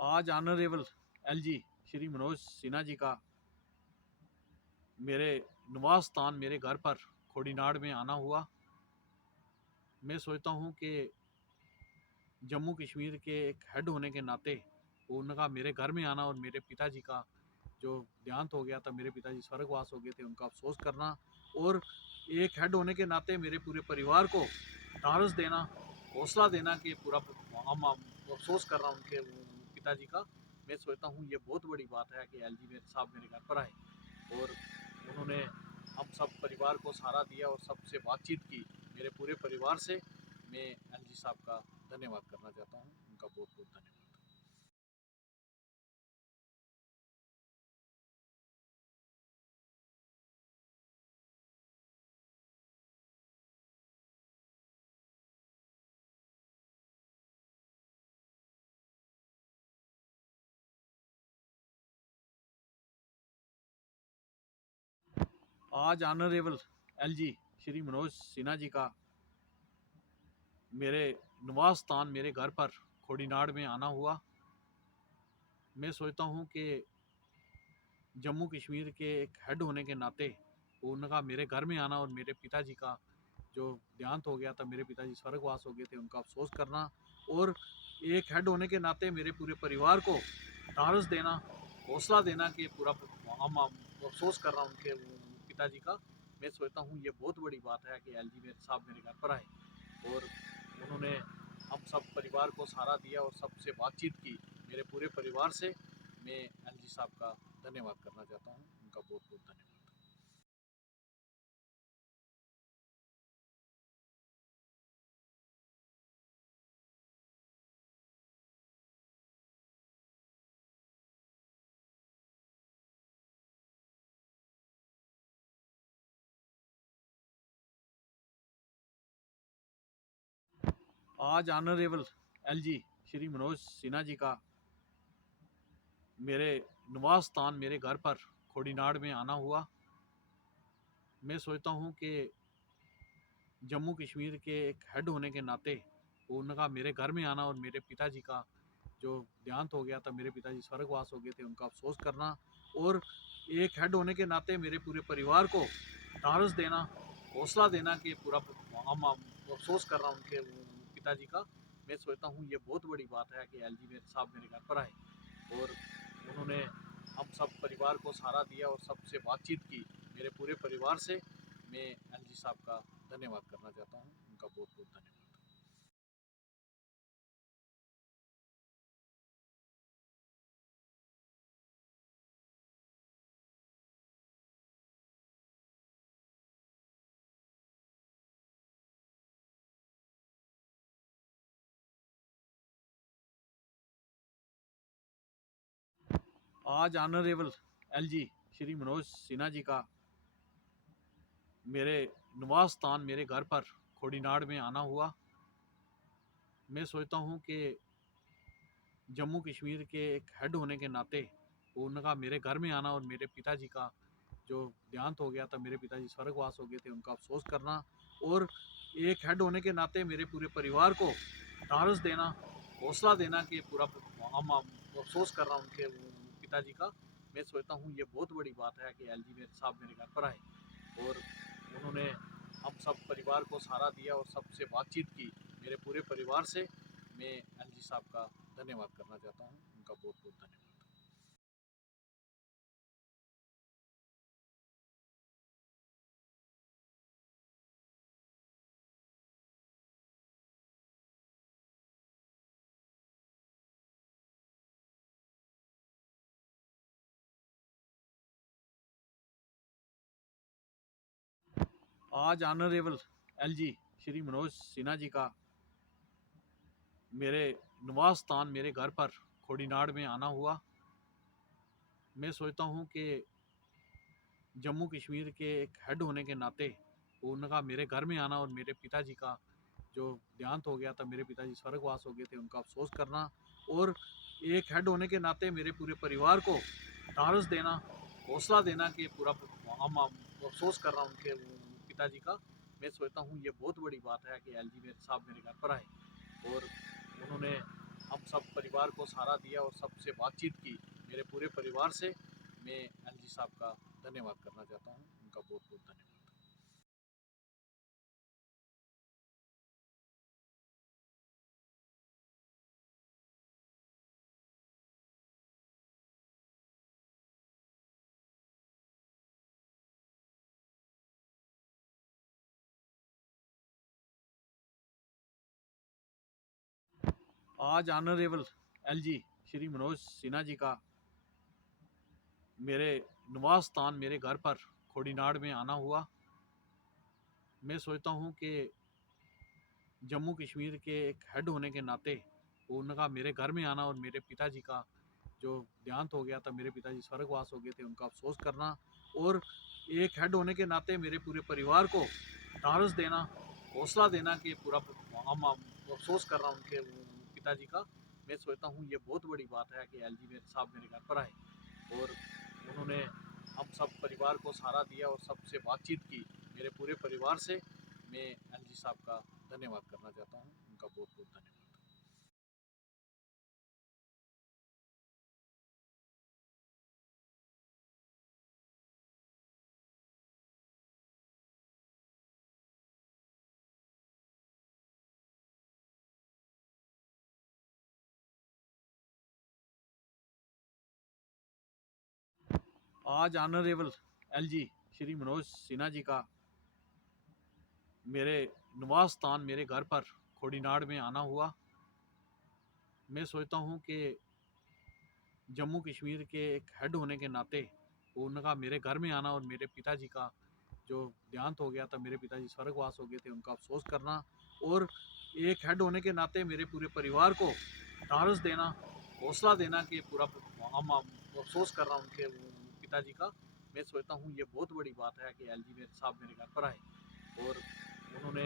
आज honourable LG Shri Manoj Sinha ji का मेरे निवास स्थान मेरे घर पर खोड़ीनाड़ में आना हुआ। मैं सोचता हूँ कि जम्मू कश्मीर के एक हेड होने के नाते उनका मेरे घर में आना और मेरे पिताजी का जो देहांत हो गया था, मेरे पिताजी स्वर्गवास हो गए थे, उनका अफसोस करना और एक हेड होने के नाते मेरे पूरे परिवार को ढांढस देना, हौसला देना कि पूरा हम अफसोस कर रहा हूँ उनके पिताजी का। मैं सोचता हूँ ये बहुत बड़ी बात है कि एलजी मेरे साहब मेरे घर पर आए और उन्होंने हम सब परिवार को सहारा दिया और सबसे बातचीत की। मेरे पूरे परिवार से मैं एलजी साहब का धन्यवाद करना चाहता हूँ, उनका बहुत बहुत धन्यवाद। आज ऑनरेबल एलजी श्री मनोज सिन्हा जी का मेरे निवास स्थान मेरे घर पर खोड़ीनाड़ में आना हुआ। मैं सोचता हूँ कि जम्मू कश्मीर के एक हेड होने के नाते उनका मेरे घर में आना और मेरे पिताजी का जो देहांत हो गया था, मेरे पिताजी स्वर्गवास हो गए थे, उनका अफसोस करना और एक हेड होने के नाते मेरे पूरे परिवार को ढांढस देना, हौसला देना कि पूरा हम अफसोस कर रहा हूँ उनके पिताजी का। मैं सोचता हूँ ये बहुत बड़ी बात है कि एलजी मेरे साहब मेरे घर पर आए और उन्होंने हम सब परिवार को सहारा दिया और सबसे बातचीत की। मेरे पूरे परिवार से मैं एलजी साहब का धन्यवाद करना चाहता हूँ, उनका बहुत बहुत धन्यवाद। आज ऑनरेबल एलजी श्री मनोज सिन्हा जी का मेरे निवास स्थान मेरे घर पर खोड़ीनाड़ में आना हुआ। मैं सोचता हूँ कि जम्मू कश्मीर के एक हेड होने के नाते उनका मेरे घर में आना और मेरे पिताजी का जो देहांत हो गया था, मेरे पिताजी स्वर्गवास हो गए थे, उनका अफसोस करना और एक हेड होने के नाते मेरे पूरे परिवार को ढांढस देना, हौसला देना कि पूरा हम अफसोस कर रहा हूँ उनके पिताजी का। मैं सोचता हूँ ये बहुत बड़ी बात है कि एलजी मेरे साहब मेरे घर पर आए और उन्होंने हम सब परिवार को सहारा दिया और सबसे बातचीत की। मेरे पूरे परिवार से मैं एलजी साहब का धन्यवाद करना चाहता हूँ, उनका बहुत बहुत धन्यवाद। आज ऑनरेबल एलजी श्री मनोज सिन्हा जी का मेरे निवास स्थान मेरे घर पर खोड़ीनाड़ में आना हुआ। मैं सोचता हूँ कि जम्मू कश्मीर के एक हेड होने के नाते उनका मेरे घर में आना और मेरे पिताजी का जो देहांत हो गया था, मेरे पिताजी स्वर्गवास हो गए थे, उनका अफसोस करना और एक हेड होने के नाते मेरे पूरे परिवार को ढांढस देना, हौसला देना कि पूरा हम अफसोस कर रहा हूँ उनके पिताजी का। मैं सोचता हूँ ये बहुत बड़ी बात है कि एलजी मेरे साहब मेरे घर पर आए और उन्होंने हम सब परिवार को सहारा दिया और सबसे बातचीत की। मेरे पूरे परिवार से मैं एलजी साहब का धन्यवाद करना चाहता हूँ, उनका बहुत बहुत धन्यवाद। आज ऑनरेबल एलजी श्री मनोज सिन्हा जी का मेरे निवास स्थान मेरे घर पर खोड़ीनाड़ में आना हुआ। मैं सोचता हूँ कि जम्मू कश्मीर के एक हेड होने के नाते उनका मेरे घर में आना और मेरे पिताजी का जो देहांत हो गया था, मेरे पिताजी स्वर्गवास हो गए थे, उनका अफसोस करना और एक हेड होने के नाते मेरे पूरे परिवार को ढांढस देना, हौसला देना कि पूरा हम अफसोस कर रहा हूँ उनके पिताजी का। मैं सोचता हूँ ये बहुत बड़ी बात है कि एलजी मेरे साहब मेरे घर पर आए और उन्होंने हम सब परिवार को सहारा दिया और सबसे बातचीत की, मेरे पूरे परिवार से। मैं एलजी साहब का धन्यवाद करना चाहता हूँ, उनका बहुत बहुत धन्यवाद। आज ऑनरेबल एलजी श्री मनोज सिन्हा जी का मेरे निवास स्थान, मेरे घर पर खोड़ीनाड़ में आना हुआ। मैं सोचता हूँ कि जम्मू कश्मीर के एक हेड होने के नाते उनका मेरे घर में आना और मेरे पिताजी का जो देहांत हो गया था, मेरे पिताजी स्वर्गवास हो गए थे, उनका अफसोस करना और एक हेड होने के नाते मेरे पूरे परिवार को ढांढस देना, हौसला देना कि पूरा हम अफसोस कर रहा हूँ उनके पिताजी का। मैं सोचता हूँ ये बहुत बड़ी बात है कि एलजी मेरे साहब मेरे घर पर आए और उन्होंने हम सब परिवार को सहारा दिया और सबसे बातचीत की, मेरे पूरे परिवार से। मैं एलजी साहब का धन्यवाद करना चाहता हूँ, उनका बहुत बहुत धन्यवाद। आज ऑनरेबल एलजी श्री मनोज सिन्हा जी का मेरे निवास स्थान, मेरे घर पर खोड़ीनाड़ में आना हुआ। मैं सोचता हूँ कि जम्मू कश्मीर के एक हेड होने के नाते उनका मेरे घर में आना और मेरे पिताजी का जो देहांत हो गया था, मेरे पिताजी स्वर्गवास हो गए थे, उनका अफसोस करना और एक हेड होने के नाते मेरे पूरे परिवार को ढांढस देना, हौसला देना कि पूरा हम अफसोस कर रहा हूँ उनके पिताजी का। मैं सोचता हूँ ये बहुत बड़ी बात है कि एलजी मेरे साहब मेरे घर पर आए और उन्होंने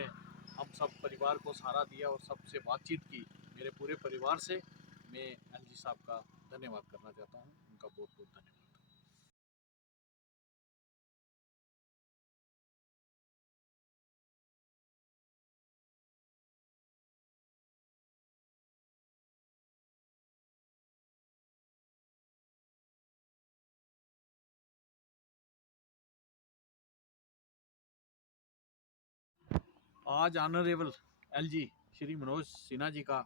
हम सब परिवार को सहारा दिया और सबसे बातचीत की, मेरे पूरे परिवार से। मैं एलजी साहब का धन्यवाद करना चाहता हूँ, उनका बहुत बहुत धन्यवाद। आज ऑनरेबल एलजी श्री मनोज सिन्हा जी का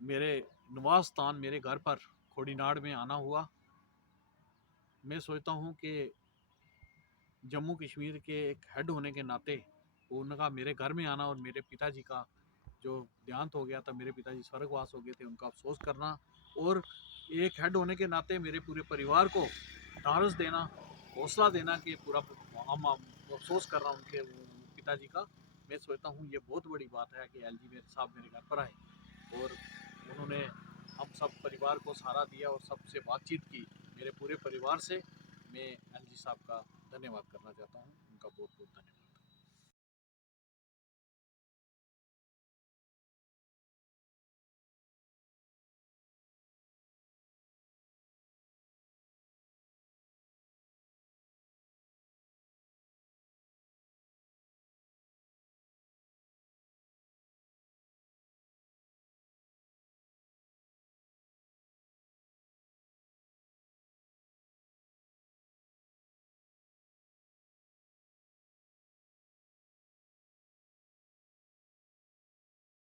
मेरे निवास स्थान, मेरे घर पर खोड़ीनाड़ में आना हुआ। मैं सोचता हूँ कि जम्मू कश्मीर के एक हेड होने के नाते उनका मेरे घर में आना और मेरे पिताजी का जो देहांत हो गया था, मेरे पिताजी स्वर्गवास हो गए थे, उनका अफसोस करना और एक हेड होने के नाते मेरे पूरे परिवार को ढांढस देना, हौसला देना कि पूरा हम अफसोस कर रहा हूँ उनके पिताजी का। मैं सोचता हूँ ये बहुत बड़ी बात है कि एलजी मेरे साहब मेरे घर पर आए और उन्होंने हम सब परिवार को सहारा दिया और सबसे बातचीत की, मेरे पूरे परिवार से। मैं एलजी साहब का धन्यवाद करना चाहता हूँ, उनका बहुत बहुत धन्यवाद।